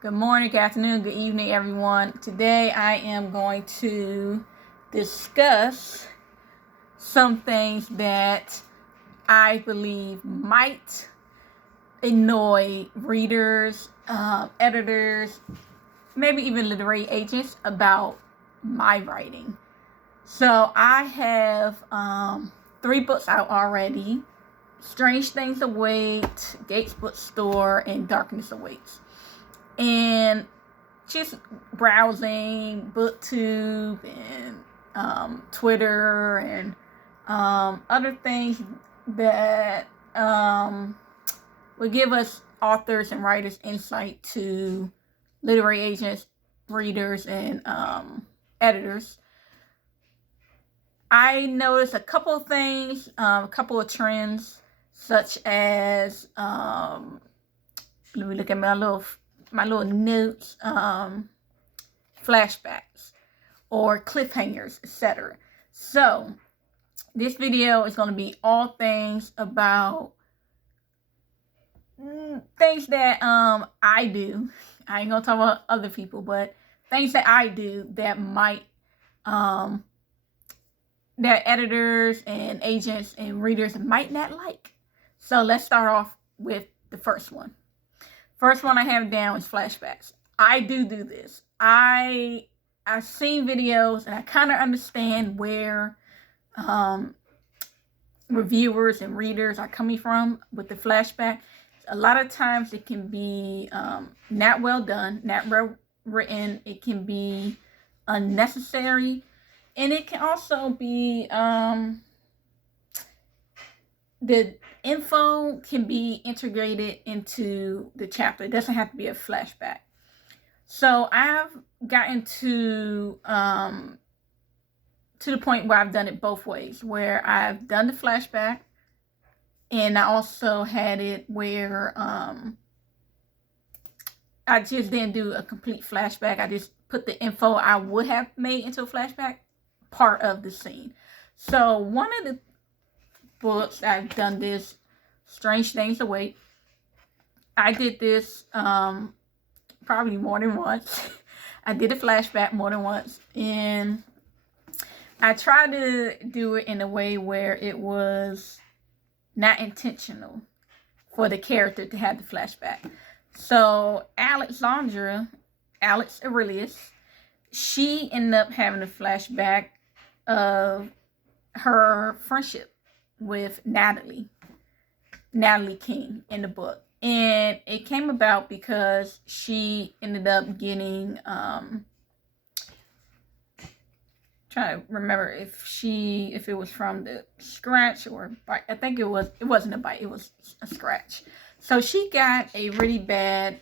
Good morning, good afternoon, good evening, everyone. Today I am going to discuss some things that I believe might annoy readers, editors, maybe even literary agents about my writing. So I have 3 books out already: Strange Things Await, Gates Bookstore, and Darkness Awaits. And just browsing BookTube and Twitter and other things that would give us authors and writers insight to literary agents, readers, and editors. I noticed a couple of things, a couple of trends, such as let me look at my little notes, flashbacks or cliffhangers, etc. So this video is going to be all things about things that I do. I ain't gonna talk about other people, but things that I do that might that editors and agents and readers might not like. So let's start off with the first one. First one I have down is flashbacks. I do this. I've seen videos and I kind of understand where reviewers and readers are coming from with the flashback. A lot of times it can be not well done, not well written. It can be unnecessary, and it can also be the info can be integrated into the chapter. It doesn't have to be a flashback. So I've gotten to the point where I've done it both ways, where I've done the flashback, and I also had it where I just didn't do a complete flashback. I just put the info I would have made into a flashback part of the scene. So one of the books I've done this, Strange Things Await. I did this probably more than once. I did a flashback more than once, and I tried to do it in a way where it was not intentional for the character to have the flashback. So Alex Aurelius, she ended up having a flashback of her friendship with Natalie King in the book. And it came about because she ended up getting trying to remember if it was from the scratch or bite. I think it wasn't a bite, it was a scratch. So she got a really bad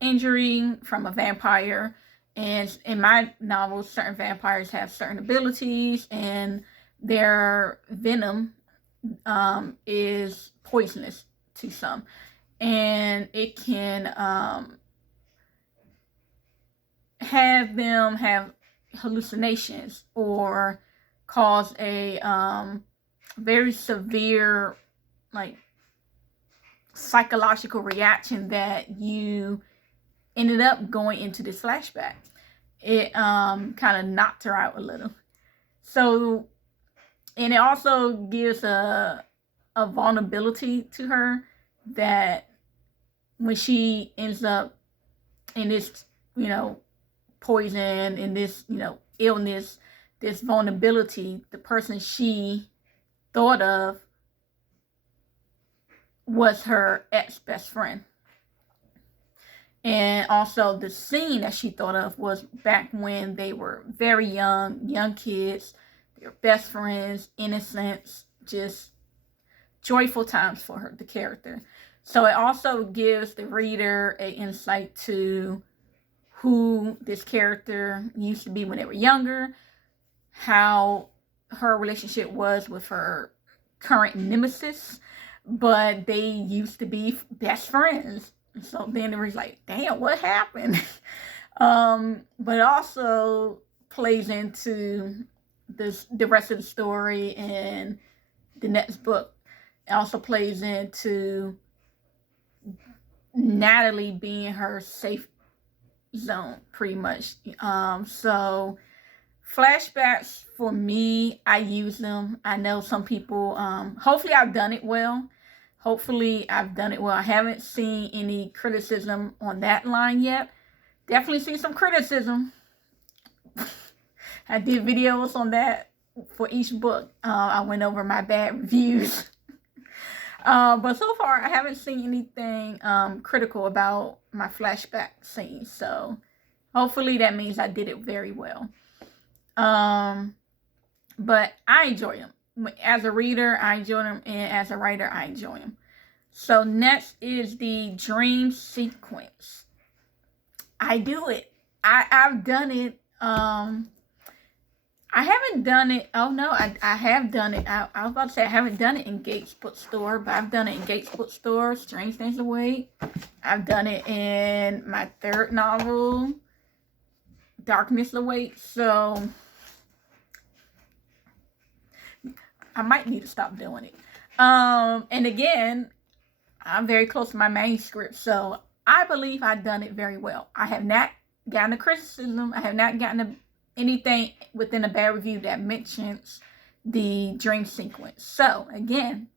injury from a vampire. And in my novels, certain vampires have certain abilities, and their venom is poisonous to some, and it can have them have hallucinations or cause a very severe, like, psychological reaction that you ended up going into this flashback. It kind of knocked her out a little. So, and it also gives a vulnerability to her that when she ends up in this, poison, in this, illness, this vulnerability, the person she thought of was her ex-best friend. And also the scene that she thought of was back when they were very young kids. They were best friends, innocents, just joyful times for her, the character. So it also gives the reader an insight to who this character used to be when they were younger, how her relationship was with her current nemesis, but they used to be best friends. So then it was like, damn, what happened? But it also plays into the rest of the story and the next book. It also plays into Natalie being her safe zone, pretty much. So flashbacks for me, I use them. I know some people, hopefully I've done it well. Hopefully I've done it well. I haven't seen any criticism on that line yet. Definitely see some criticism. I did videos on that for each book. I went over my bad reviews. But so far I haven't seen anything critical about my flashback scenes. So hopefully that means I did it very well. But I enjoy them. As a reader, I enjoy them, and as a writer, I enjoy them. So next is the dream sequence. I do it. I've done it. I haven't done it. Oh no, I have done it. I was about to say I haven't done it in Gates Bookstore, but I've done it in Gates Bookstore, Strange Things Await. I've done it in my third novel, Darkness Awaits. So I might need to stop doing it. And again, I'm very close to my manuscript, so I believe I've done it very well. I have not gotten a criticism. I have not gotten anything within a bad review that mentions the dream sequence. So again,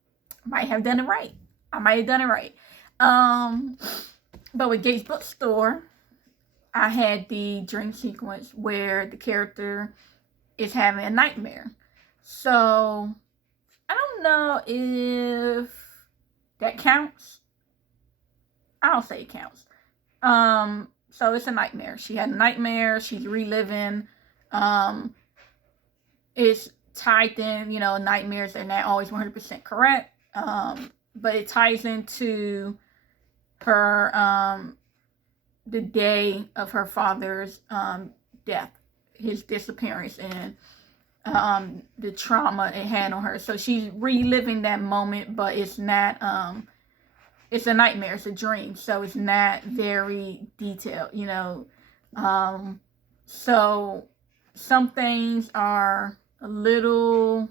I might have done it right. I might have done it right. But with Gates Bookstore, I had the dream sequence where the character is having a nightmare. So I don't know if that counts. I don't say it counts. So it's a nightmare. She had a nightmare. She's reliving. It's tied in, nightmares are not always 100% correct. But it ties into her, the day of her father's death, his disappearance, and the trauma it had on her. So she's reliving that moment, but it's not, it's a nightmare, it's a dream, so it's not very detailed, so some things are a little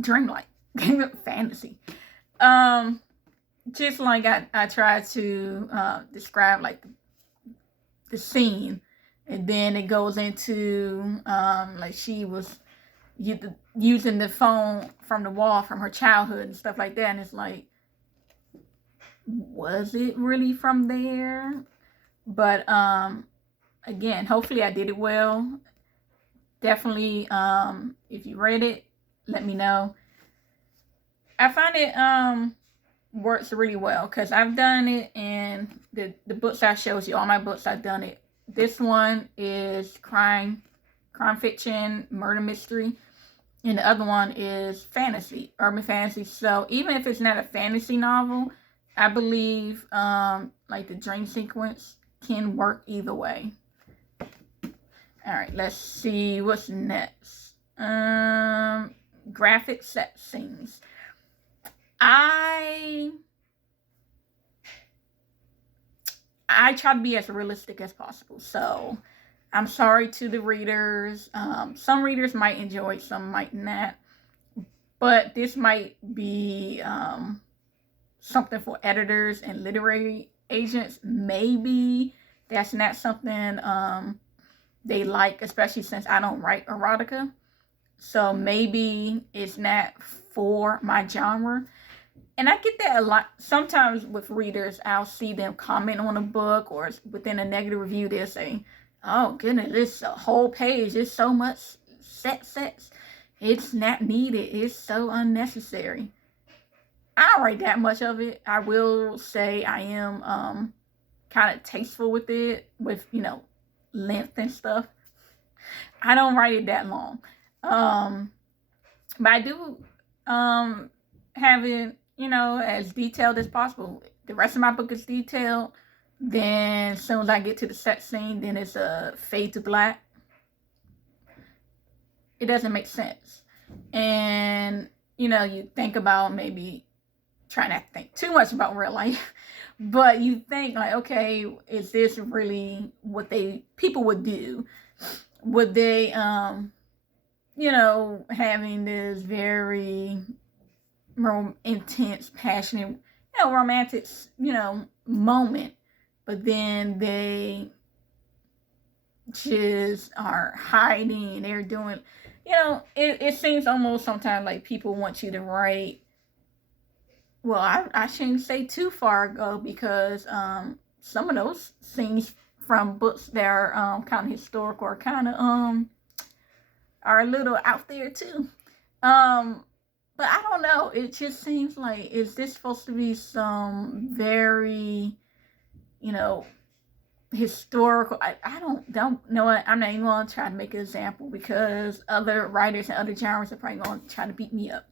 dreamlike, fantasy. Just like I tried to describe like the scene, and then it goes into like she was using the phone from the wall from her childhood and stuff like that, and it's like, was it really from there? But again, hopefully I did it well. Definitely, if you read it, let me know. I find it works really well because I've done it in the books I showed you. All my books I've done it. This one is crime fiction, murder mystery, and the other one is fantasy, urban fantasy. So even if it's not a fantasy novel, I believe like the dream sequence can work either way. All right, let's see what's next. Graphic set scenes. I try to be as realistic as possible. So I'm sorry to the readers. Some readers might enjoy it, some might not. But this might be something for editors and literary agents. Maybe that's not something they like, especially since I don't write erotica. So maybe it's not for my genre. And I get that a lot. Sometimes with readers, I'll see them comment on a book, or within a negative review, they'll say, oh goodness, it's a whole page. There's so much sex. It's not needed. It's so unnecessary. I don't write that much of it. I will say I am kind of tasteful with it, with, length and stuff. I don't write it that long. But I do have it, as detailed as possible. The rest of my book is detailed. Then as soon as I get to the sex scene, then it's a fade to black. It doesn't make sense. And, you think about maybe trying not to think too much about real life, but you think like, okay, is this really what people would do? Would they, having this very intense, passionate, romantic, moment, but then they just are hiding. They're doing, it seems almost sometimes like people want you to write. Well, I shouldn't say too far ago, because some of those scenes from books that are kind of historical are kind of are a little out there too. But I don't know. It just seems like, is this supposed to be some very, historical? I don't know. What, I'm not even going to try to make an example, because other writers and other genres are probably going to try to beat me up.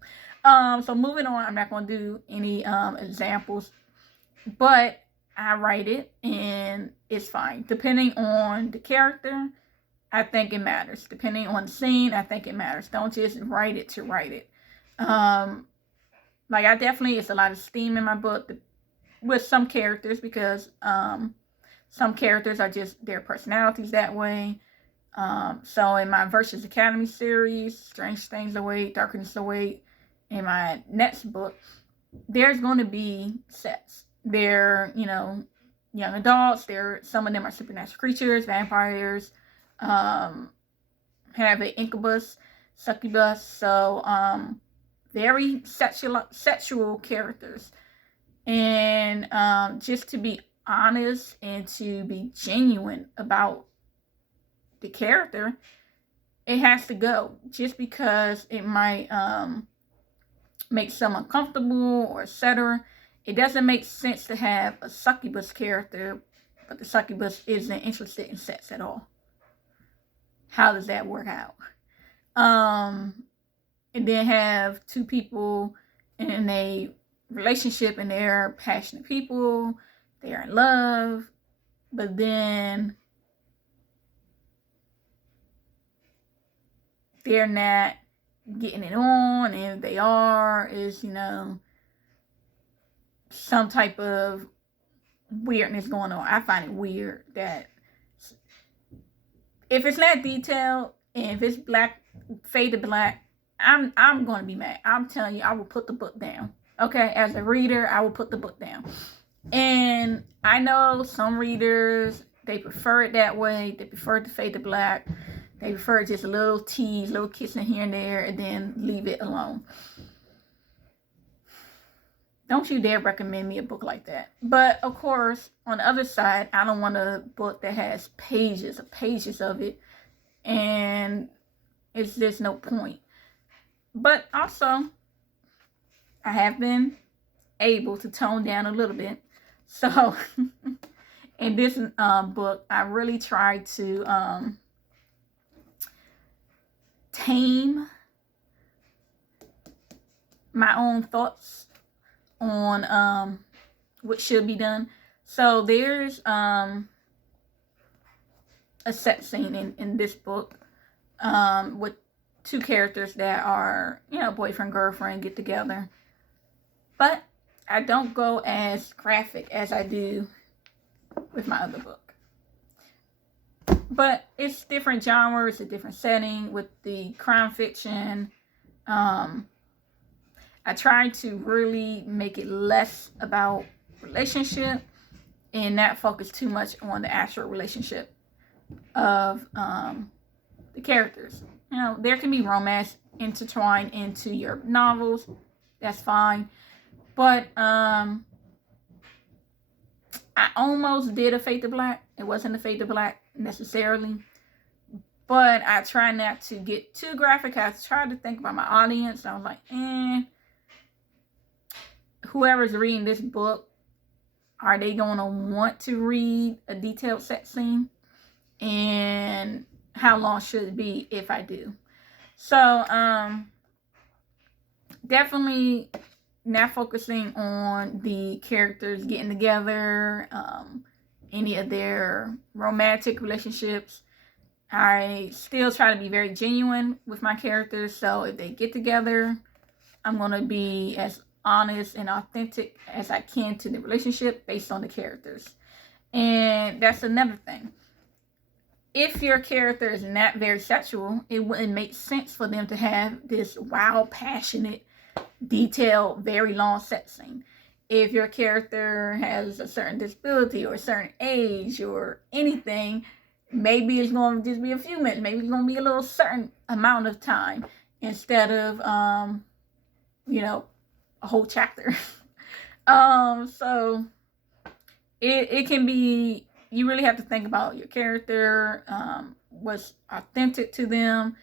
So moving on, I'm not going to do any examples, but I write it and it's fine. Depending on the character, I think it matters. Depending on the scene, I think it matters. Don't just write it to write it. Like, I definitely, it's a lot of steam in my book with some characters, because some characters are just, their personalities that way. So in my Versus Academy series, Strange Things Await, Darkness Await, in my next book, there's going to be sets. They're, young adults. Some of them are supernatural creatures, vampires, have an incubus, succubus. So, very sexual characters. And just to be honest and to be genuine about the character, it has to go. Just because it might make someone uncomfortable or etc., it doesn't make sense to have a succubus character, but the succubus isn't interested in sex at all. How does that work out? And then have two people in a relationship, and they're passionate people, they're in love, but then they're not getting it on, and if they are, is, some type of weirdness going on. I find it weird that if it's not detailed, and if it's black, faded black, I'm going to be mad. I'm telling you, I will put the book down. Okay, as a reader, I will put the book down. And I know some readers, they prefer it that way. They prefer to fade to black. They prefer just a little tease, little kissing here and there, and then leave it alone. Don't you dare recommend me a book like that. But of course, on the other side, I don't want a book that has pages of it, and it's just no point. But also, I have been able to tone down a little bit. So in this book, I really tried to tame my own thoughts on what should be done. So there's a sex scene in this book with two characters that are, boyfriend, girlfriend, get together. But I don't go as graphic as I do with my other book. But it's different genres, a different setting with the crime fiction. I tried to really make it less about relationship and not focus too much on the actual relationship of the characters. There can be romance intertwined into your novels. That's fine. But I almost did a Fade to Black. It wasn't a Fade to Black necessarily. But I try not to get too graphic. I tried to think about my audience. I was like, whoever's reading this book, are they going to want to read a detailed sex scene? And how long should it be if I do? So, definitely not focusing on the characters getting together, any of their romantic relationships. I still try to be very genuine with my characters. So if they get together, I'm going to be as honest and authentic as I can to the relationship based on the characters. And that's another thing. If your character is not very sexual, it wouldn't make sense for them to have this wild, passionate, detailed, very long sex scene. if your character has a certain disability or a certain age or anything, maybe it's going to just be a few minutes. Maybe it's going to be a little certain amount of time instead of, you know, a whole chapter. So it can be, you really have to think about your character, what's authentic to them.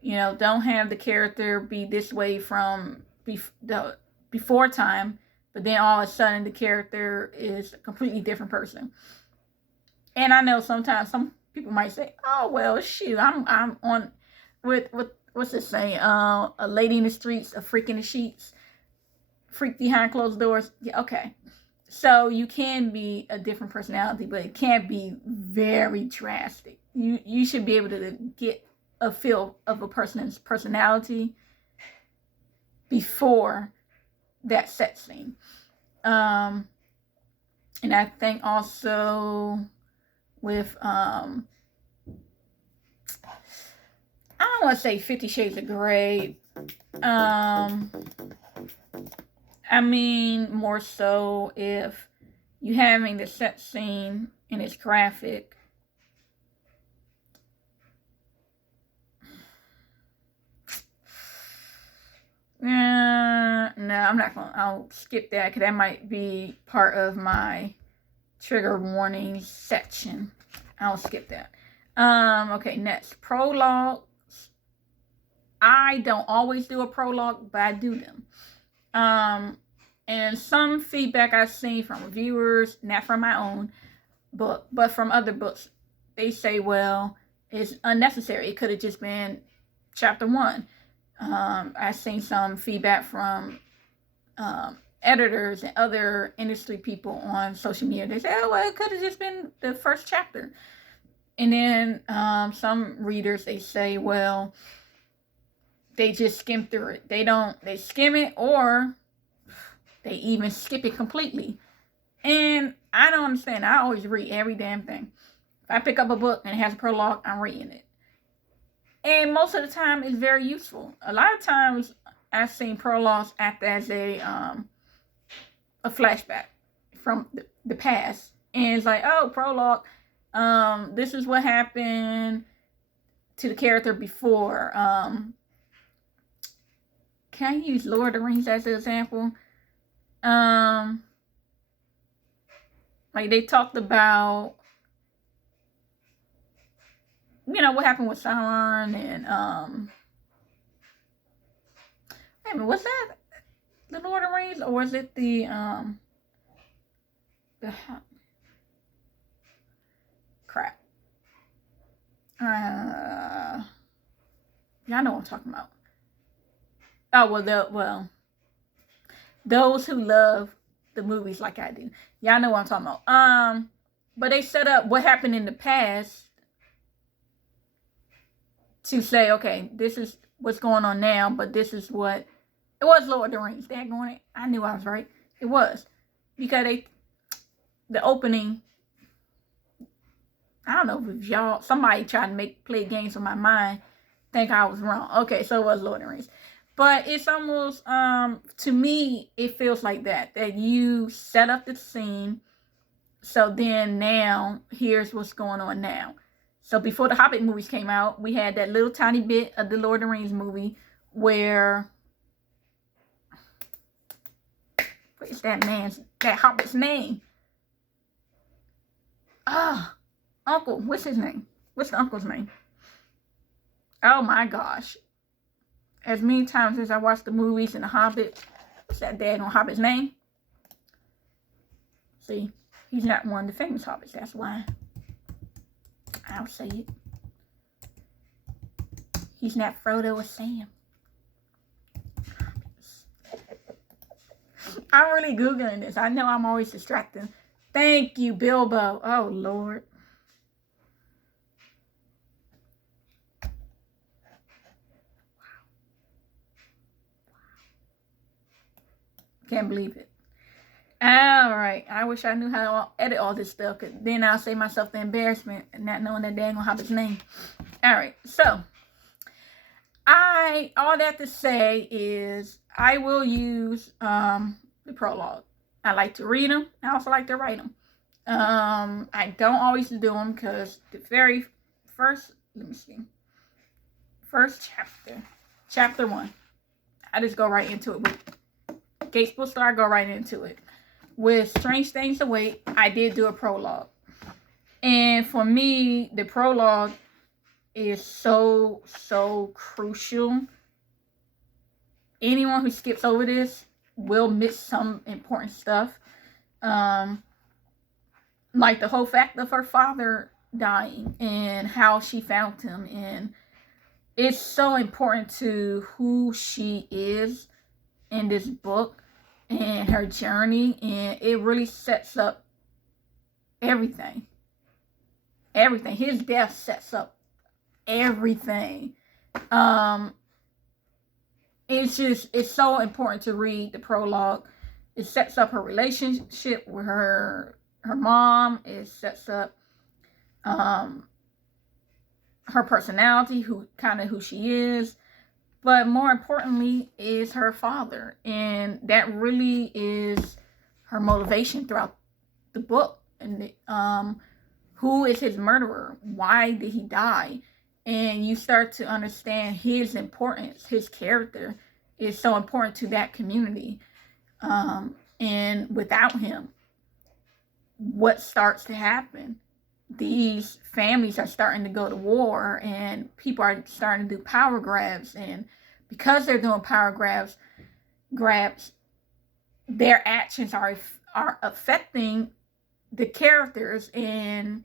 You know, don't have the character be this way from before time, but then all of a sudden the character is a completely different person. And I know sometimes some people might say, "Oh well, shoot, I'm on with what's it saying? A lady in the streets, a freak in the sheets, freak behind closed doors." Yeah, okay. So you can be a different personality, but it can't be very drastic. You should be able to get a feel of a person's personality before that set scene. And I think also with I don't want to say 50 Shades of Grey. I mean more so if you having the set scene and it's graphic. No, I'm not gonna. I'll skip that because that might be part of my trigger warning section. I'll skip that. Okay, next, prologues. I don't always do a prologue, but I do them. And some feedback I've seen from reviewers, not from my own, but from other books, they say, well, it's unnecessary. It could have just been chapter 1. I've seen some feedback from editors and other industry people on social media. They say, oh, well, it could have just been the first chapter. And then some readers, they say, well, they just skim through it. They skim it, or they even skip it completely. And I don't understand. I always read every damn thing. If I pick up a book and it has a prologue, I'm reading it. And most of the time, it's very useful. A lot of times, I've seen prologues act as a flashback from the past. And it's like, oh, prologue, this is what happened to the character before. Can I use Lord of the Rings as an example? Like they talked about, you know, what happened with Sauron and wait a minute, was that the Lord of the Rings or was it the crap? Y'all know what I'm talking about. Oh well, those who love the movies like I do, y'all know what I'm talking about. But they set up what happened in the past to say, okay, this is what's going on now, but this is what it was. Lord of the Rings. Daggone it, I knew I was right. It was because the opening. I don't know if y'all, somebody tried to play games with my mind, think I was wrong. Okay, so it was Lord of the Rings. But it's almost, to me, it feels like that you set up the scene, so then now, here's what's going on now. So before the Hobbit movies came out, we had that little tiny bit of the Lord of the Rings movie where, what is that Hobbit's name? Uncle, what's his name? What's the uncle's name? Oh my gosh. As many times as I watched the movies and the Hobbit, what's that daggone Hobbit's name? See, he's not one of the famous Hobbits, that's why. I'll say it. He's not Frodo or Sam. I'm really Googling this. I know I'm always distracting. Thank you, Bilbo. Oh, Lord. Can't believe it. Alright. I wish I knew how to edit all this stuff, because then I'll save myself the embarrassment and not knowing that dang Hobbit's name. Alright. So, all that to say is I will use the prologue. I like to read them. I also like to write them. I don't always do them because the very first, let me see, first chapter 1, I just go right into it. With Gates Bookstore, I go right into it. With Strange Things Await, I did do a prologue. And for me, the prologue is so crucial. Anyone who skips over this will miss some important stuff. Like the whole fact of her father dying and how she found him. And it's so important to who she is in this book and her journey. And it really sets up everything. Everything. His death sets up everything. It's so important to read the prologue. It sets up her relationship with her mom. It sets up her personality, who she is, but more importantly is her father, and that really is her motivation throughout the book. And who is his murderer? Why did he die? And you start to understand his importance. His character is so important to that community. And without him, what starts to happen? These families are starting to go to war, and people are starting to do power grabs. And because they're doing power grabs, their actions are affecting the characters. And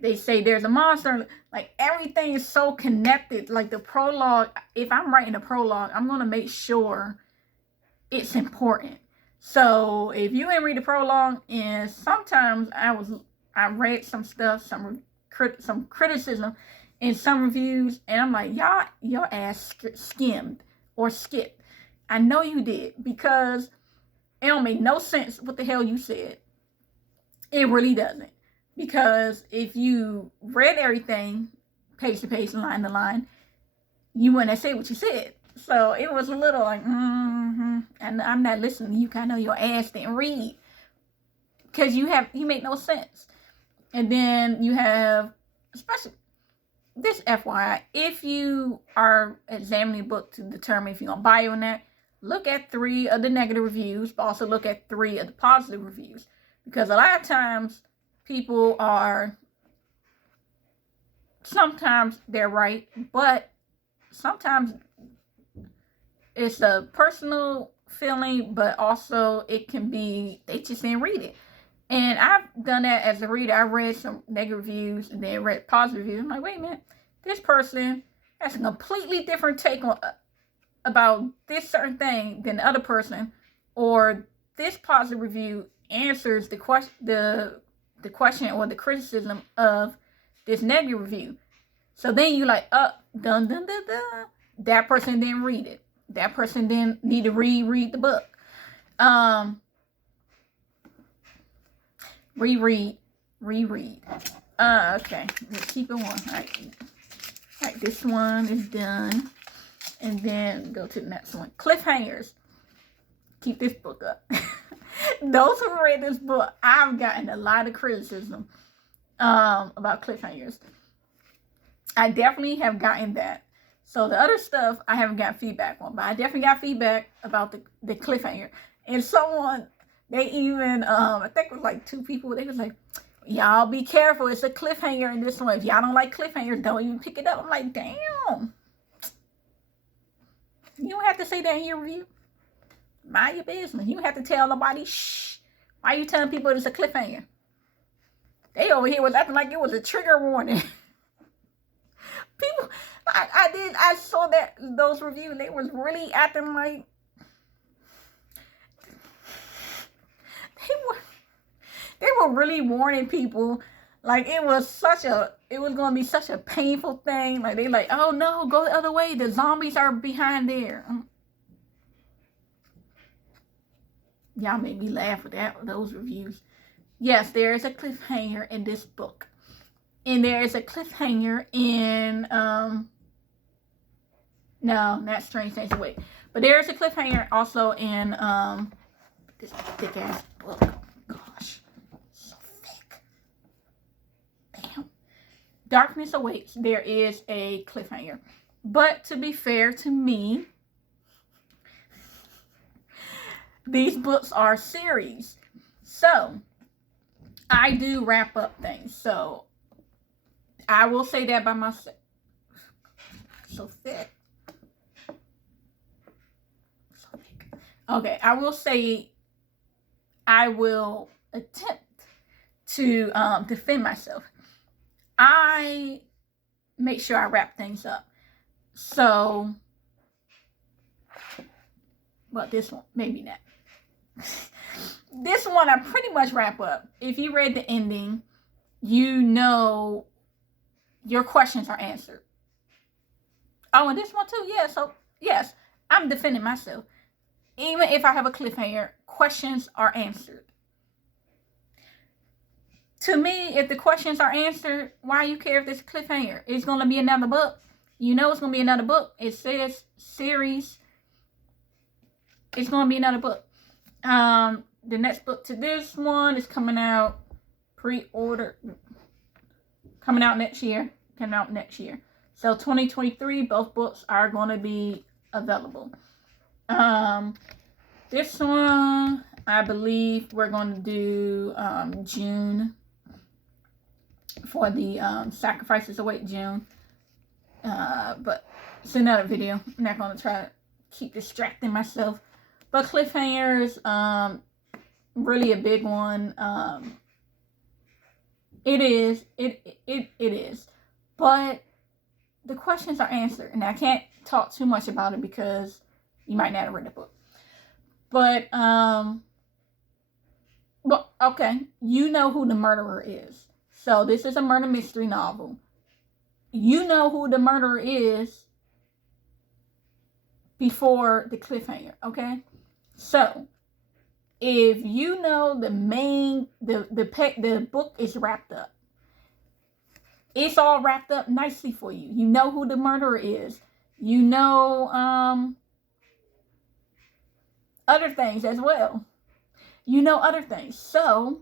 they say there's a monster. Like, everything is so connected. Like the prologue, if I'm writing a prologue, I'm going to make sure it's important. So if you didn't read the prologue, and sometimes I read some stuff, some criticism in some reviews, and I'm like, your ass skimmed or skipped. I know you did, because it don't make no sense what the hell you said. It really doesn't. Because if you read everything page to page, line to line, you wouldn't have said what you said. So it was a little like, and I'm not listening. You kind of know your ass didn't read, because you make no sense. And then you have, especially this FYI, if you are examining a book to determine if you're gonna buy it or not, look at 3 of the negative reviews, but also look at 3 of the positive reviews, because a lot of times people are, sometimes they're right, but sometimes it's a personal feeling, but also it can be they just didn't read it. And I've done that as a reader. I read some negative reviews and then read positive reviews. I'm like, wait a minute, this person has a completely different take on about this certain thing than the other person, or this positive review answers the question or the criticism of this negative review. So then you like, dun dun dun dun. That person didn't read it. That person didn't need to reread the book. Reread. Okay, let's keep it on. All right, this one is done. And then go to the next one. Cliffhangers. Keep this book up. Those who read this book, I've gotten a lot of criticism about cliffhangers. I definitely have gotten that. So the other stuff I haven't got feedback on, but I definitely got feedback about the cliffhanger. And someone, they even, I think it was like 2 people, they was like, y'all be careful, it's a cliffhanger in this one. If y'all don't like cliffhangers, don't even pick it up. I'm like, damn. You don't have to say that in your review. Mind your business. You don't have to tell nobody, shh. Why are you telling people it's a cliffhanger? They over here was acting like it was a trigger warning. People, I saw those reviews. They was really acting like they were really warning people, like it was going to be such a painful thing. Like they like, oh no, go the other way. The zombies are behind there. Y'all made me laugh with those reviews. Yes, there is a cliffhanger in this book. And there is a cliffhanger in, no, not Strange Things Away. But there is a cliffhanger also in, this thick ass book. Oh my gosh. So thick. Damn. Darkness Awaits. There is a cliffhanger. But to be fair to me, these books are series. So, I do wrap up things. So, I will say that by myself. So thick. So thick. Okay, I will say I will attempt to defend myself. I make sure I wrap things up. So, well, this one, maybe not. This one I pretty much wrap up. If you read the ending, you know your questions are answered. Oh, and this one too, yeah. So, yes, I'm defending myself. Even if I have a cliffhanger, questions are answered. To me, if the questions are answered, why you care if there's a cliffhanger? It's going to be another book. You know it's going to be another book. It says series. It's going to be another book. The next book to this one is coming out pre-order. Coming out next year. So 2023, both books are going to be available. This one, I believe we're going to do June for the Sacrifices Await June. But it's another video. I'm not going to try to keep distracting myself. But cliffhangers, really a big one. It is. It is. But the questions are answered. And I can't talk too much about it because you might not have read the book. But, okay. You know who the murderer is. So this is a murder mystery novel. You know who the murderer is before the cliffhanger, okay? So, if you know the book is wrapped up, it's all wrapped up nicely for you. You know who the murderer is. You know other things as well. You know other things. So,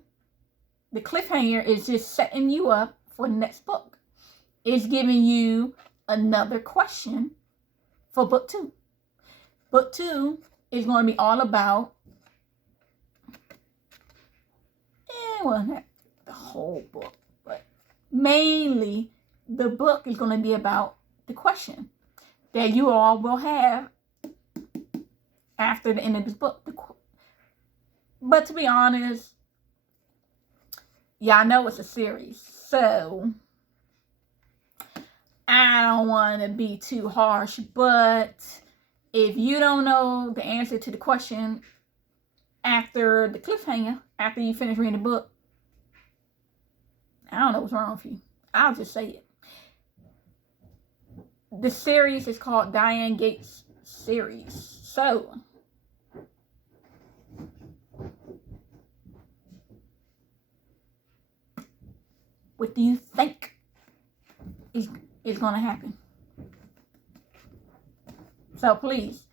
the cliffhanger is just setting you up for the next book. It's giving you another question for book 2. Book 2 is going to be all about, well, not the whole book, but mainly the book is going to be about the question that you all will have after the end of this book. But to be honest, y'all know it's a series, so I don't want to be too harsh, but if you don't know the answer to the question after the cliffhanger, after you finish reading the book, I don't know what's wrong with you. I'll just say it. The series is called Diane Gates series. So, what do you think is going to happen? So please,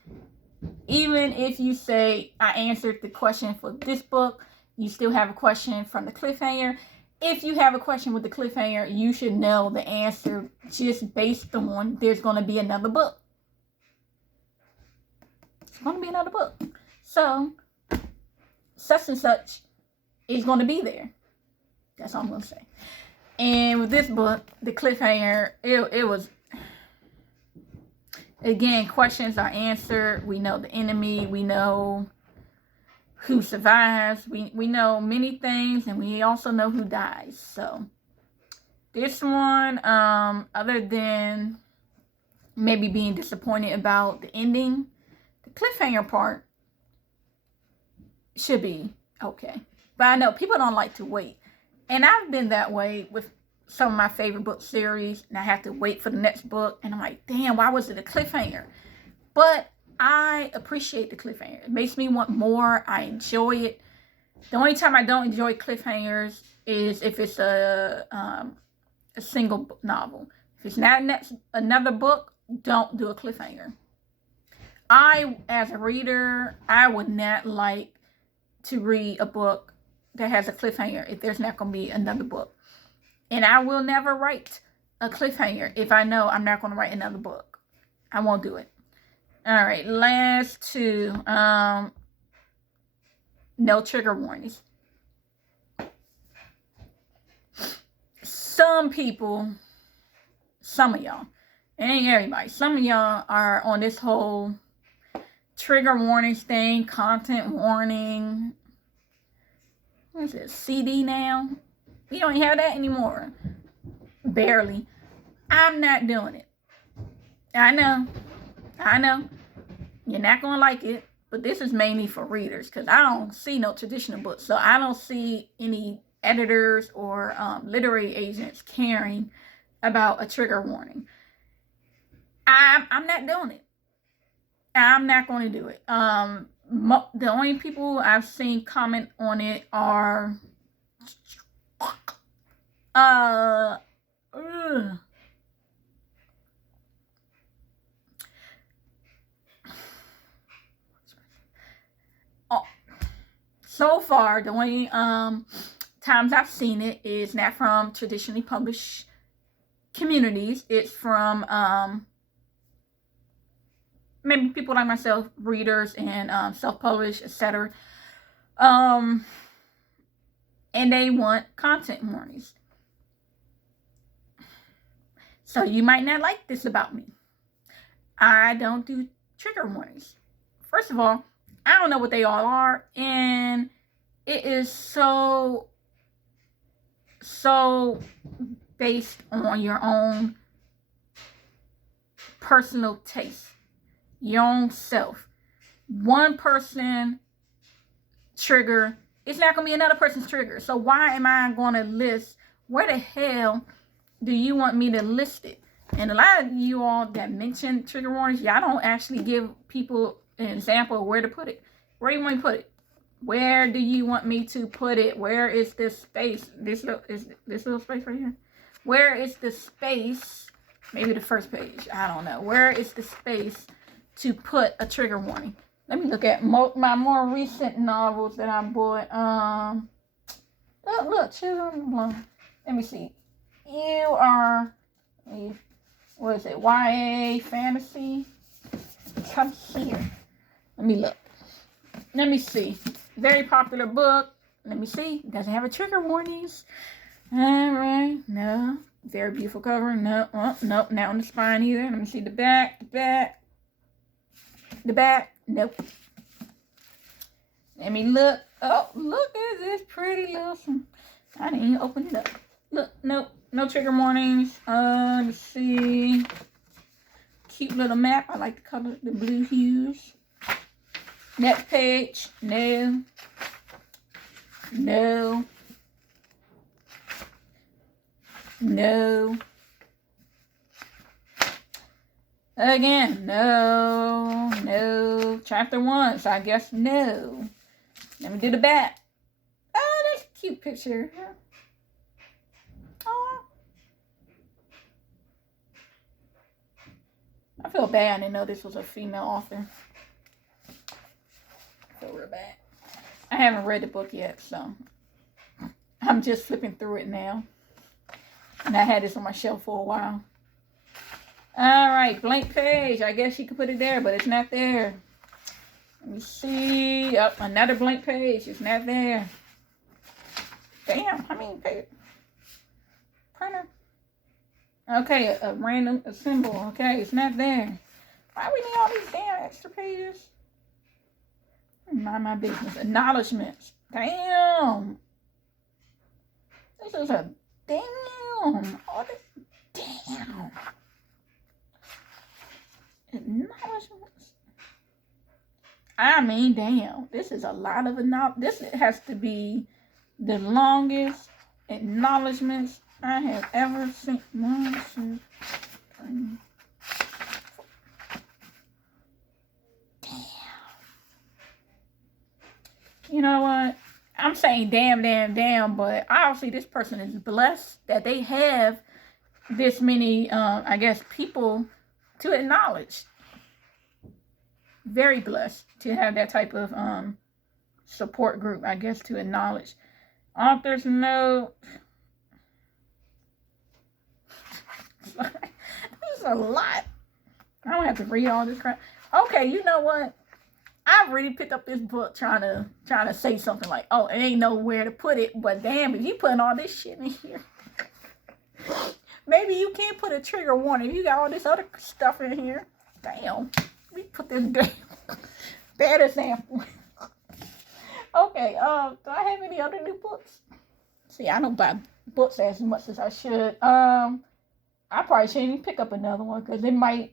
even if you say I answered the question for this book, you still have a question from the cliffhanger. If you have a question with the cliffhanger, you should know the answer just based on there's going to be another book. It's going to be another book. So, such and such is going to be there. That's all I'm going to say. And with this book, the cliffhanger, it was, again, questions are answered. We know the enemy. We know who survives. We know many things, and we also know who dies. So, this one, other than maybe being disappointed about the ending, the cliffhanger part should be okay. But I know people don't like to wait. And I've been that way with some of my favorite book series, and I have to wait for the next book, and I'm like, damn, why was it a cliffhanger? But I appreciate the cliffhanger. It makes me want more. I enjoy it. The only time I don't enjoy cliffhangers is if it's a single novel. If it's not another book, don't do a cliffhanger. I, as a reader, I would not like to read a book that has a cliffhanger if there's not going to be another book. And I will never write a cliffhanger if I know I'm not going to write another book. I won't do it. All right, last two. No trigger warnings. Some people, some of y'all, it ain't everybody, some of y'all are on this whole trigger warnings thing, content warning. What is it, CD now? We don't have that anymore. Barely. I'm not doing it. I know. You're not going to like it, but this is mainly for readers because I don't see no traditional books. So I don't see any editors or literary agents caring about a trigger warning. I'm not doing it. I'm not going to do it. The only people I've seen comment on it are so far the only times I've seen it is not from traditionally published communities. It's from maybe people like myself, readers and self-published, etc. And they want content warnings. So you might not like this about me. I don't do trigger warnings. First of all, I don't know what they all are, and it is so based on your own personal taste, your own self. One person trigger, it's not going to be another person's trigger. So why am I going to list, where the hell do you want me to list it? And a lot of you all that mention trigger warnings, y'all don't actually give people an example of where to put it. Where do you want me to put it? Where do you want me to put it? Where is this space? This little space right here? Where is the space? Maybe the first page. I don't know. Where is the space to put a trigger warning? Let me look at my more recent novels that I bought. Look, children. Let me see. You are, what is it? YA fantasy. Come here. Let me look. Let me see. Very popular book. Let me see. Doesn't have a trigger warnings. All right. No. Very beautiful cover. No. Nope. Not on the spine either. Let me see the back. The back. Nope. Let me look. Oh, look at this pretty little. I didn't even open it up. Look. Nope. No trigger warnings. Let me see. Cute little map. I like the color, the blue hues. Next page. No. Again, no. Chapter 1, so I guess no. Let me do the back. Oh, that's a cute picture. Oh. I feel bad. I didn't know this was a female author. I feel real bad. I haven't read the book yet, so I'm just flipping through it now. And I had this on my shelf for a while. All right, blank page. I guess you could put it there, but it's not there. Let me see. Oh, another blank page. It's not there. Damn, I mean, printer. Okay, a random symbol. Okay, it's not there. Why we need all these damn extra pages? Mind my business. Acknowledgements. Damn. This is a damn. All this damn. Acknowledgements. I mean, damn. This is a lot of acknowledgements. This has to be the longest acknowledgements I have ever seen. 1, 2, 3, 4. Damn. You know what? I'm saying damn, but obviously this person is blessed that they have this many, I guess, people to acknowledge. Very blessed to have that type of support group, I guess, to acknowledge. Author's note. There's a lot. I don't have to read all this crap. Okay, you know what? I really picked up this book trying to say something like, oh, it ain't nowhere to put it, but damn, if you putting all this shit in here, maybe you can't put a trigger warning. You got all this other stuff in here. Damn. We put this damn bad example. Okay, do I have any other new books? See, I don't buy books as much as I should. I probably shouldn't even pick up another one because it might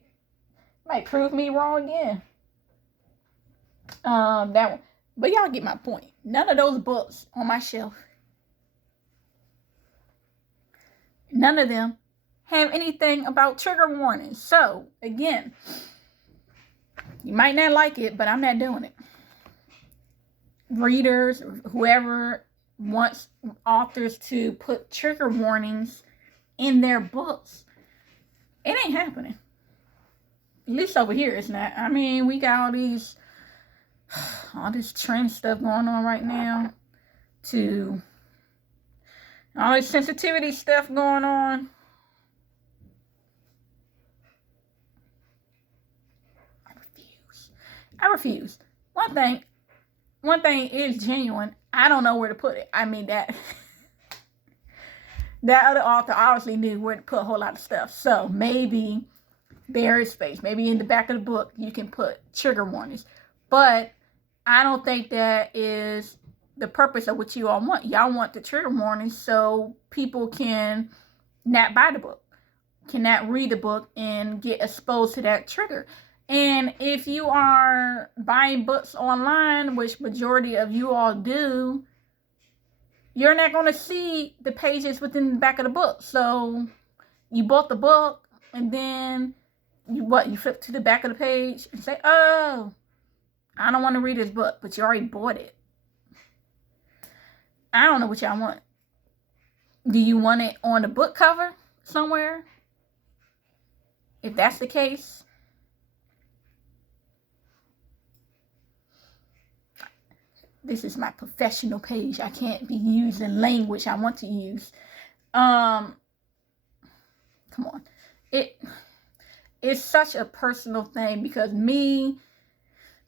prove me wrong again. That one. But y'all get my point. None of those books on my shelf, none of them have anything about trigger warnings. So, again, you might not like it, but I'm not doing it. Readers, whoever wants authors to put trigger warnings in their books, it ain't happening. At least over here it's not. I mean, we got all this trend stuff going on right now, to all this sensitivity stuff going on. I refuse. One thing is genuine. I don't know where to put it. I mean, that other author obviously knew where to put a whole lot of stuff. So maybe there is space. Maybe in the back of the book you can put trigger warnings. But I don't think that is the purpose of what you all want. Y'all want the trigger warnings so people can not buy the book, cannot read the book and get exposed to that trigger. And if you are buying books online, which majority of you all do, you're not going to see the pages within the back of the book. So you bought the book and then you flip to the back of the page and say, oh, I don't want to read this book, but you already bought it. I don't know what y'all want. Do you want it on the book cover somewhere? If that's the case, this is my professional page. I can't be using language I want to use. Come on. It's such a personal thing because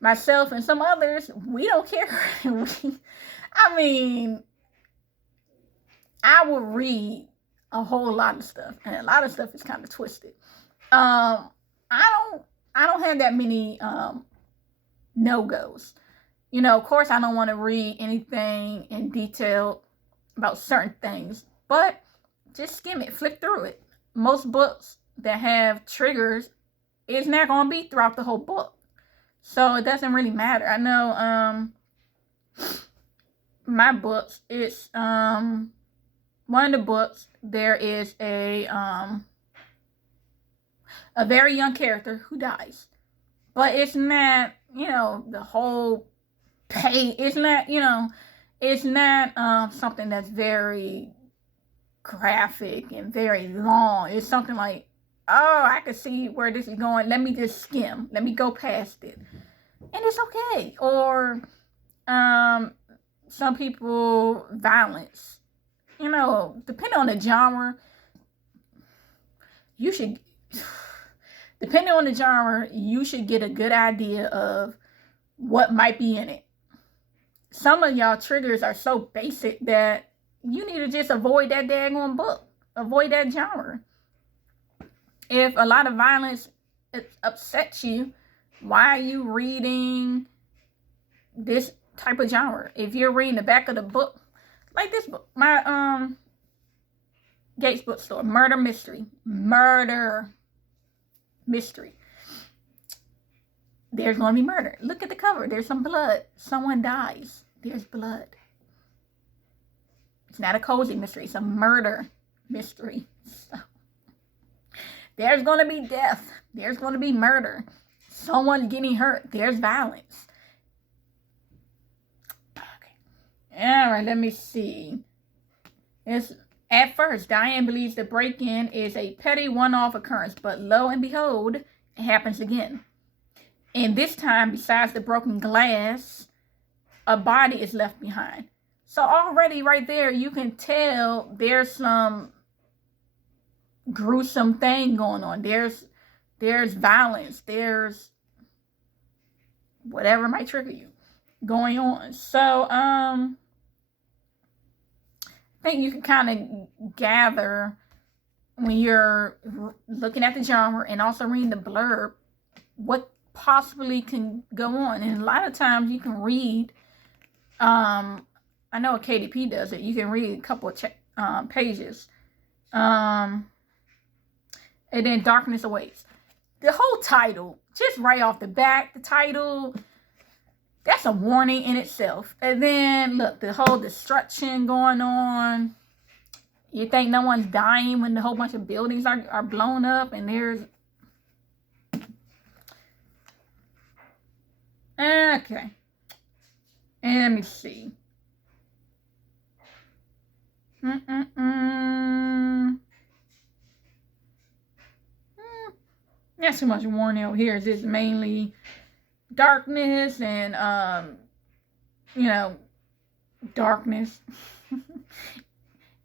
myself and some others, we don't care. I mean, I will read a whole lot of stuff, and a lot of stuff is kind of twisted. I don't have that many no-goes. You know, of course, I don't want to read anything in detail about certain things, but just skim it, flip through it. Most books that have triggers, it's not going to be throughout the whole book. So it doesn't really matter. I know my books, it's one of the books, there is a very young character who dies. But it's not, the whole page. It's not something that's very graphic and very long. It's something like, oh, I can see where this is going. Let me just skim. Let me go past it. And it's okay. Or some people, violence. Depending on the genre, you should get a good idea of what might be in it. Some of y'all triggers are so basic that you need to just avoid that daggone book. Avoid that genre. If a lot of violence upsets you, why are you reading this type of genre? If you're reading the back of the book, like this book, my Gates bookstore, murder mystery. There's going to be murder. Look at the cover. There's some blood. Someone dies. There's blood. It's not a cozy mystery. It's a murder mystery. So, there's going to be death. There's going to be murder. Someone getting hurt. There's violence. Okay. All right, let me see. At first, Diane believes the break-in is a petty one-off occurrence, but lo and behold, it happens again. And this time, besides the broken glass, a body is left behind. So already right there, you can tell there's some gruesome thing going on. There's violence. There's whatever might trigger you going on. So I think you can kind of gather when you're looking at the genre and also reading the blurb what possibly can go on. And a lot of times you can read, I know a KDP does it, you can read a couple of pages, and then Darkness Awaits. The whole title, just right off the bat, the title, that's a warning in itself. And then look, the whole destruction going on. You think no one's dying when a whole bunch of buildings are blown up, and there's... Okay. And let me see. Not too much warning over here. It's just mainly darkness and, darkness.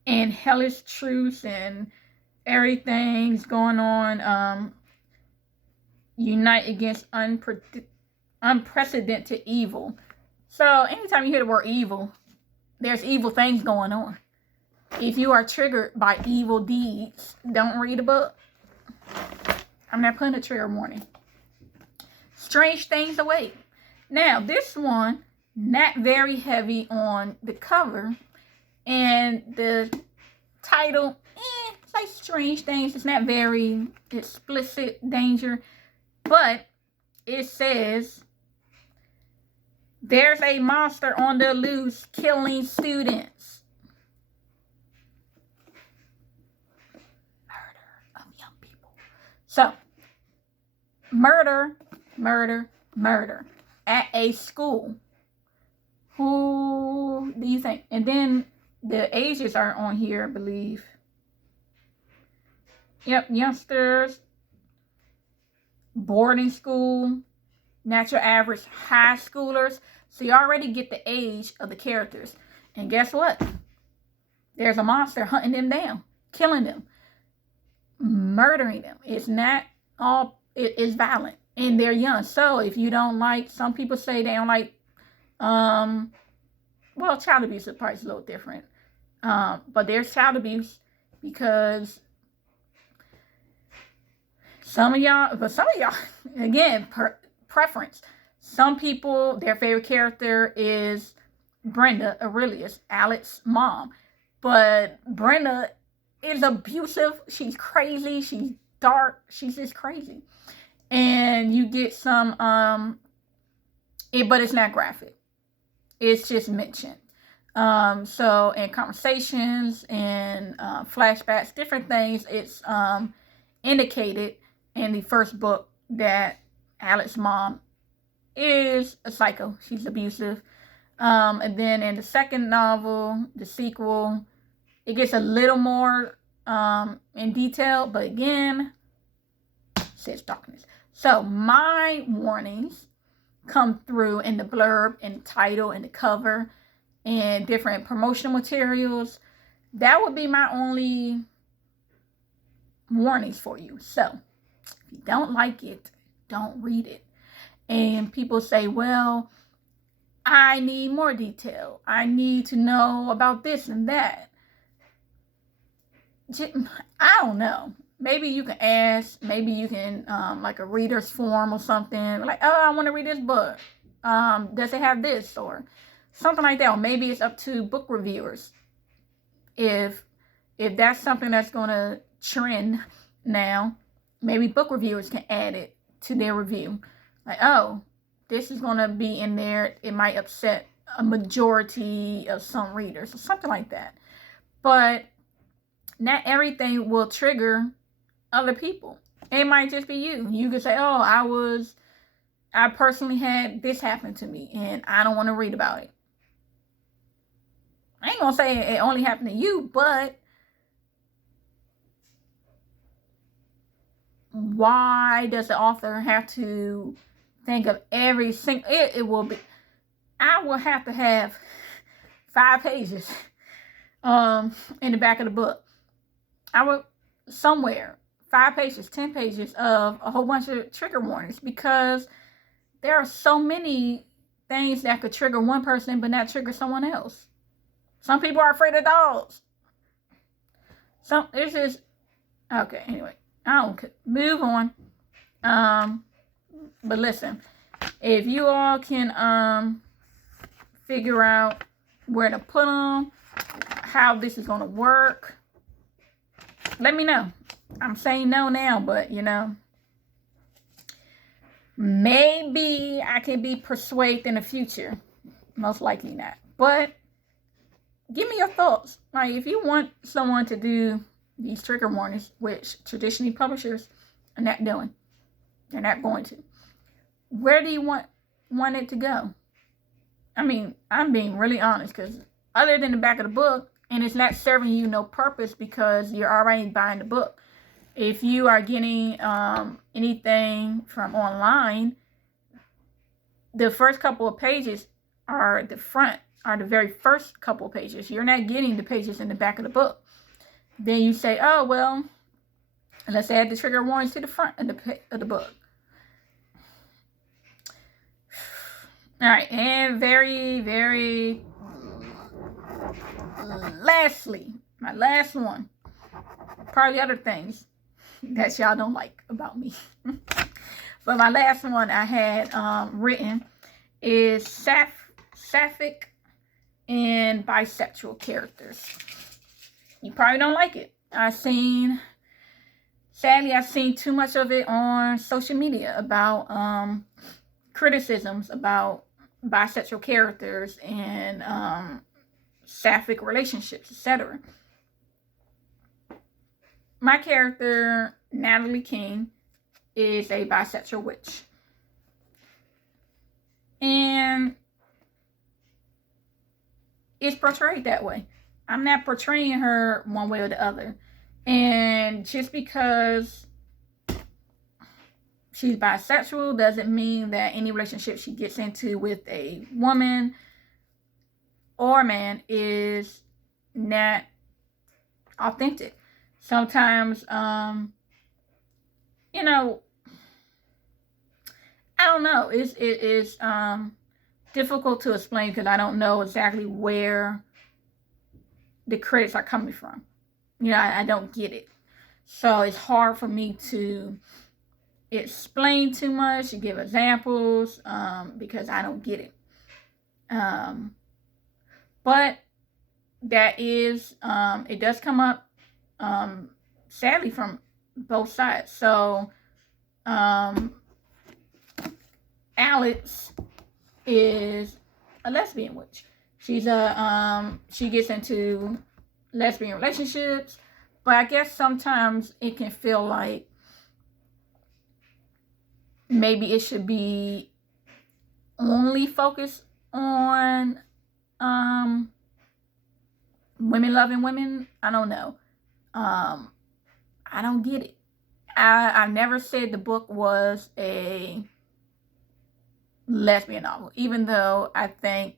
And hellish truths and everything's going on. Unite against unprecedented evil. So anytime you hear the word evil, there's evil things going on. If you are triggered by evil deeds, don't read a book. I'm not putting a trigger warning. Strange things await. Now, this one, not very heavy on the cover. And the title, it's like Strange Things. It's not very explicit danger. But it says, there's a monster on the loose killing students. Murder of young people. So, murder at a school. Who do you think? And then the ages are on here, I believe. Yep, youngsters, boarding school, natural average high schoolers. So you already get the age of the characters. And guess what? There's a monster hunting them down, killing them, murdering them. It's not all, it is violent. And they're young. So if you don't like, some people say they don't like, well, child abuse is probably a little different. But there's child abuse because some of y'all, again, preference. Some people, their favorite character is Brenda Aurelius, Alex's mom. But Brenda is abusive. She's crazy. She's dark. She's just crazy. And you get some, but it's not graphic. It's just mentioned. So in conversations and flashbacks, different things, it's indicated in the first book that Alex's mom is a psycho. She's abusive. And then in the second novel, the sequel, it gets a little more in detail, but again, says darkness. So my warnings come through in the blurb, in the title, in the cover, and different promotional materials. That would be my only warnings for you. So if you don't like it, don't read it. And people say, well, I need more detail. I need to know about this and that. I don't know. Maybe you can ask. Maybe you can, like a reader's form or something. Like, oh, I want to read this book. Does it have this? Or something like that. Or maybe it's up to book reviewers. If that's something that's going to trend now, maybe book reviewers can add it to their review. Like, oh, this is going to be in there. It might upset a majority of some readers or something like that. But not everything will trigger other people. It might just be you. You could say, oh, I personally had this happen to me and I don't want to read about it. I ain't going to say it only happened to you, but why does the author have to think of every single, it will be, I will have to have 5 pages in the back of the book. I will somewhere 5 pages, 10 pages of a whole bunch of trigger warnings, because there are so many things that could trigger one person but not trigger someone else. Some people are afraid of dogs. It's just okay. Anyway, I don't move on. But listen, if you all can figure out where to put them, how this is gonna work, let me know. I'm saying no now, but you know, maybe I can be persuaded in the future. Most likely not. But give me your thoughts. Like, if you want someone to do these trigger warnings, which traditionally publishers are not doing, they're not going to. Where do you want it to go? I mean, I'm being really honest, because other than the back of the book, and it's not serving you no purpose because you're already buying the book. If you are getting anything from online, the first couple of pages are the very first couple of pages. You're not getting the pages in the back of the book. Then you say, oh, well, let's add the trigger warnings to the front of the book. All right, and very, very lastly, my last one, probably other things that y'all don't like about me. But my last one I had written is sapphic and bisexual characters. You probably don't like it. Sadly, I've seen too much of it on social media about criticisms about bisexual characters and sapphic relationships, etc. My character, Natalie King, is a bisexual witch. And it's portrayed that way. I'm not portraying her one way or the other. And just because she's bisexual doesn't mean that any relationship she gets into with a woman or man is not authentic. Sometimes, you know, I don't know. It is difficult to explain because I don't know exactly where the critics are coming from. You know, I don't get it. So it's hard for me to explain too much, to give examples, because I don't get it. But that is, it does come up, sadly, from both sides. So, Alex is a lesbian witch. She's she gets into lesbian relationships, but I guess sometimes it can feel like maybe it should be only focused on women loving women. I don't know. I don't get it. I never said the book was a lesbian novel, even though I think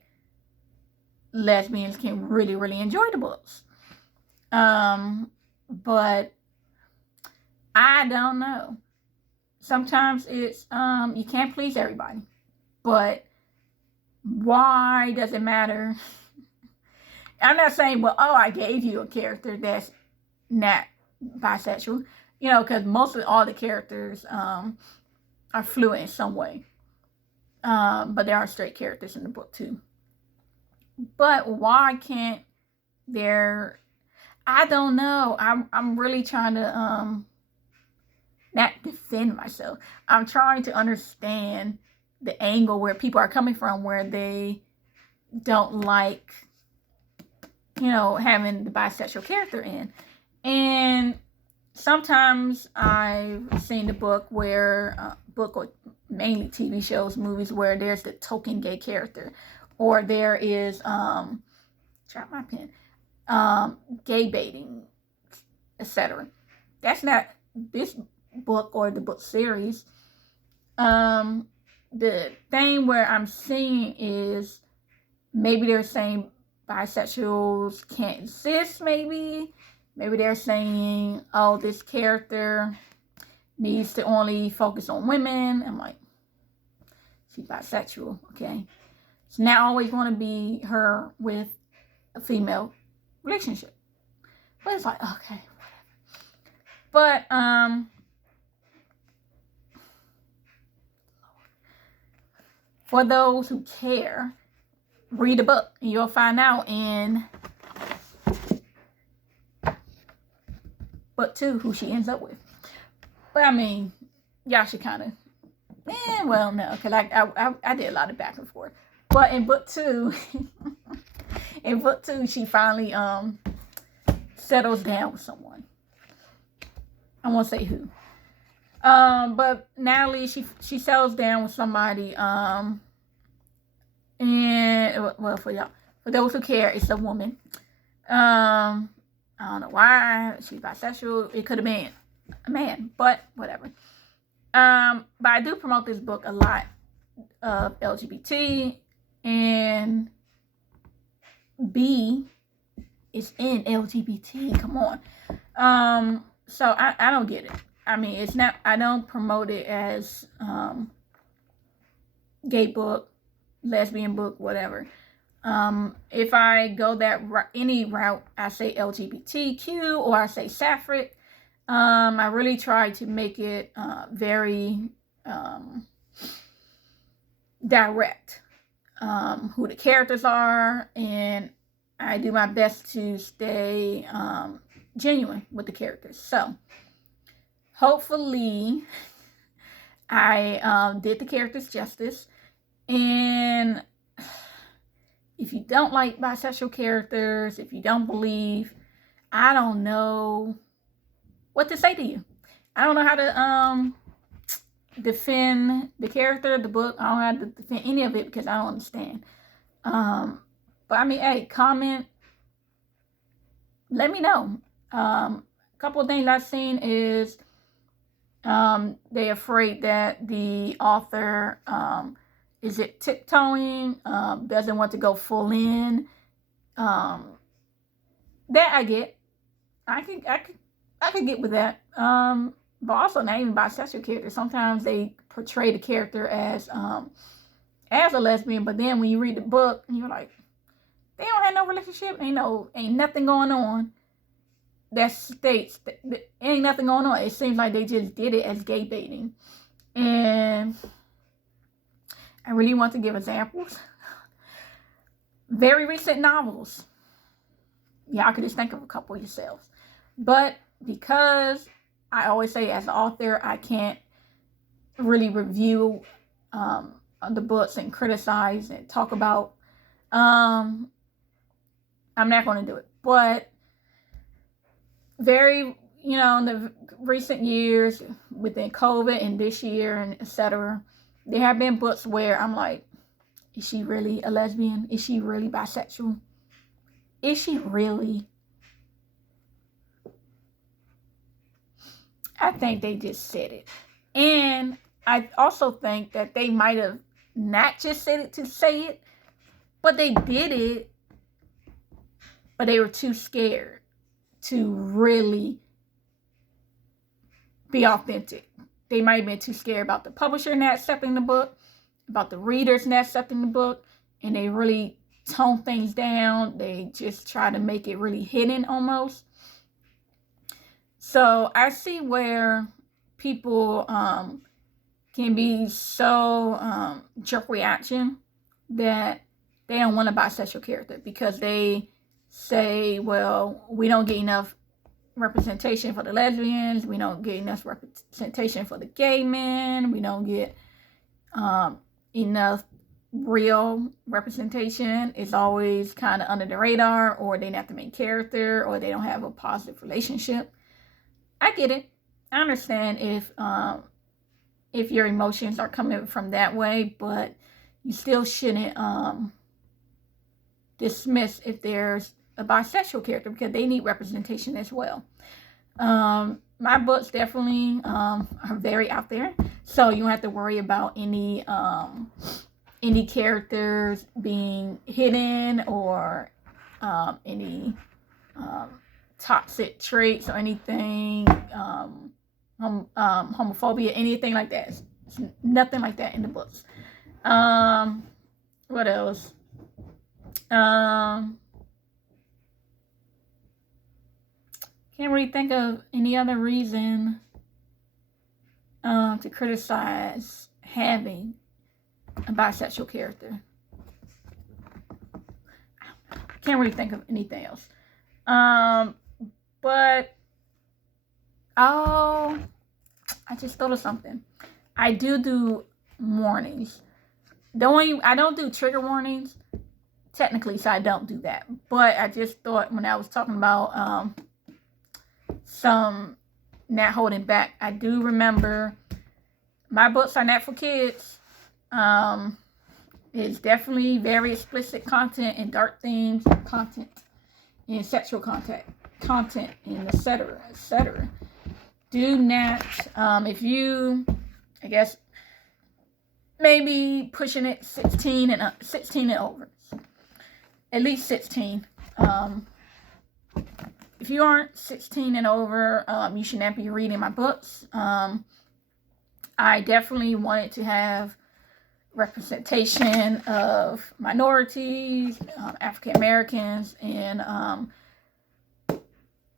lesbians can really, really enjoy the books. But I don't know. Sometimes it's you can't please everybody. But why does it matter? I'm not saying, well, oh, I gave you a character that's not bisexual, you know, because mostly all the characters are fluent in some way. But there are straight characters in the book too. But why can't there? I don't know. I'm really trying to not defend myself. I'm trying to understand the angle where people are coming from, where they don't like, you know, having the bisexual character in. And sometimes I've seen the book where book or mainly TV shows, movies, where there's the token gay character, or there is drop my pen, gay baiting, etc. That's not this book or the book series. The thing where I'm seeing is maybe they're saying bisexuals can't exist, maybe they're saying, oh, this character needs to only focus on women. I'm like, she's bisexual, okay? It's not always going to be her with a female relationship. But it's like, okay, whatever. But, for those who care, read the book and you'll find out in book 2 who she ends up with. But I mean, y'all should kind of, well, no, because I did a lot of back and forth. But in book 2, she finally settles down with someone. I won't say who. But Natalie, she settles down with somebody. And well, for those who care, it's a woman. I don't know why she's bisexual. It could have been a man, but whatever. But I do promote this book a lot of LGBT, and B is in LGBT. Come on. So I don't get it. I mean, it's not. I don't promote it as gay book, lesbian book, whatever. If I go that any route, I say LGBTQ or I say sapphic. I really try to make it very direct, who the characters are, and I do my best to stay genuine with the characters. So hopefully I did the characters justice. And if you don't like bisexual characters, if you don't believe, I don't know what to say to you. I don't know how to defend the character, the book. I don't know how to defend any of it because I don't understand. But I mean, hey, comment. Let me know. A couple of things I've seen is they're afraid that the author is it tiptoeing, doesn't want to go full in. That I get. I could get with that. But also not even bisexual characters. Sometimes they portray the character as a lesbian, but then when you read the book, you're like, they don't have no relationship, ain't nothing going on. That states that ain't nothing going on. It seems like they just did it as gay baiting. And I really want to give examples. Very recent novels. Y'all could just think of a couple yourselves. But because I always say as an author, I can't really review the books and criticize and talk about. I'm not going to do it. But very, in the recent years, within COVID and this year and etc., there have been books where I'm like, is she really a lesbian? Is she really bisexual? Is she really? I think they just said it. And I also think that they might have not just said it to say it, but they did it, but they were too scared to really be authentic. They might have been too scared about the publisher not accepting the book, about the readers not accepting the book, and they really tone things down. They just try to make it really hidden almost. So I see where people can be so jerk reaction that they don't want a bisexual character because they say, well, we don't get enough representation for the lesbians, we don't get enough representation for the gay men, we don't get enough real representation. It's always kind of under the radar, or they're not the main character, or they don't have a positive relationship. I get it. I understand if your emotions are coming from that way, but you still shouldn't dismiss if there's a bisexual character because they need representation as well. My books definitely are very out there, so you don't have to worry about any any characters being hidden or any toxic traits or anything, homophobia, anything like that. It's nothing like that in the books. What else? Can't really think of any other reason to criticize having a bisexual character. Can't really think of anything else. But I just thought of something. I do warnings. I don't do trigger warnings technically, so I don't do that. But I just thought when I was talking about some not holding back, I do remember my books are not for kids. It's definitely very explicit content and dark themes content and sexual content and etc. Do not, if you, I guess, maybe pushing it 16 and over, at least 16. If you aren't 16 and over, you should not be reading my books. I definitely wanted to have representation of minorities, African Americans, and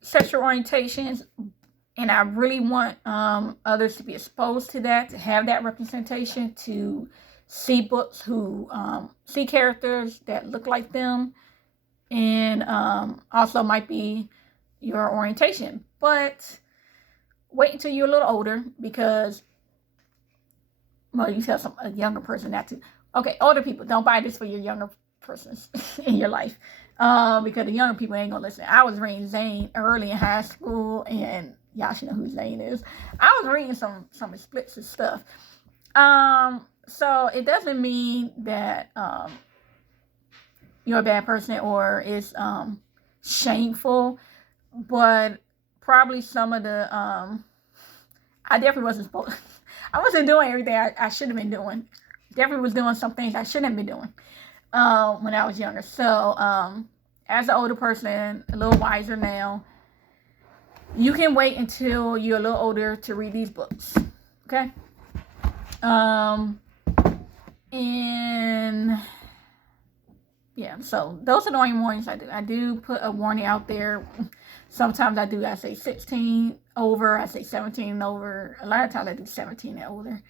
sexual orientations, and I really want others to be exposed to that, to have that representation, to see books who see characters that look like them, and also might be your orientation. But wait until you're a little older, because you tell a younger person not to. Okay, older people, don't buy this for your younger persons in your life, because the younger people ain't gonna listen. I was reading Zane early in high school, and y'all should know who Zane is. I was reading some explicit stuff. So it doesn't mean that you're a bad person or it's shameful, but probably some of the I definitely wasn't supposed. I wasn't doing everything I should have been doing. Definitely was doing some things I shouldn't have been doing when I was younger. So as an older person, a little wiser now, you can wait until you're a little older to read these books. Okay? And yeah, so those are the only warnings I do. I do put a warning out there. Sometimes I say 16 over, I say 17 and over. A lot of times I do 17 and older.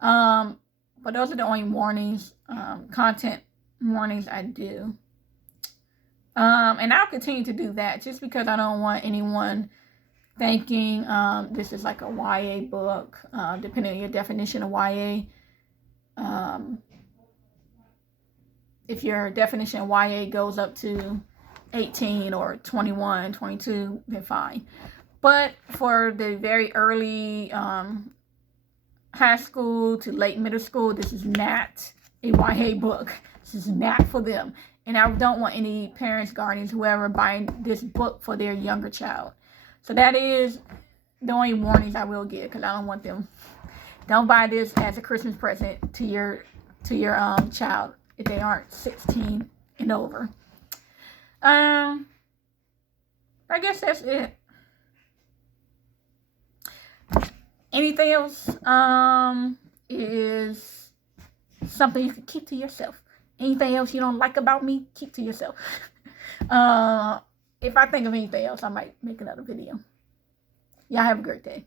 But those are the only warnings, content warnings I do. And I'll continue to do that just because I don't want anyone thinking this is like a YA book, depending on your definition of YA. If your definition of YA goes up to 18 or 21, 22, then fine. But for the very early high school to late middle school, this is not a YA book. This is not for them. And I don't want any parents, guardians, whoever buying this book for their younger child. So that is the only warnings I will give, because I don't want them. Don't buy this as a Christmas present to your child if they aren't 16 and over. I guess that's it. Anything else is something you can keep to yourself. Anything else you don't like about me, keep to yourself. If I think of anything else, I might make another video. Y'all have a great day.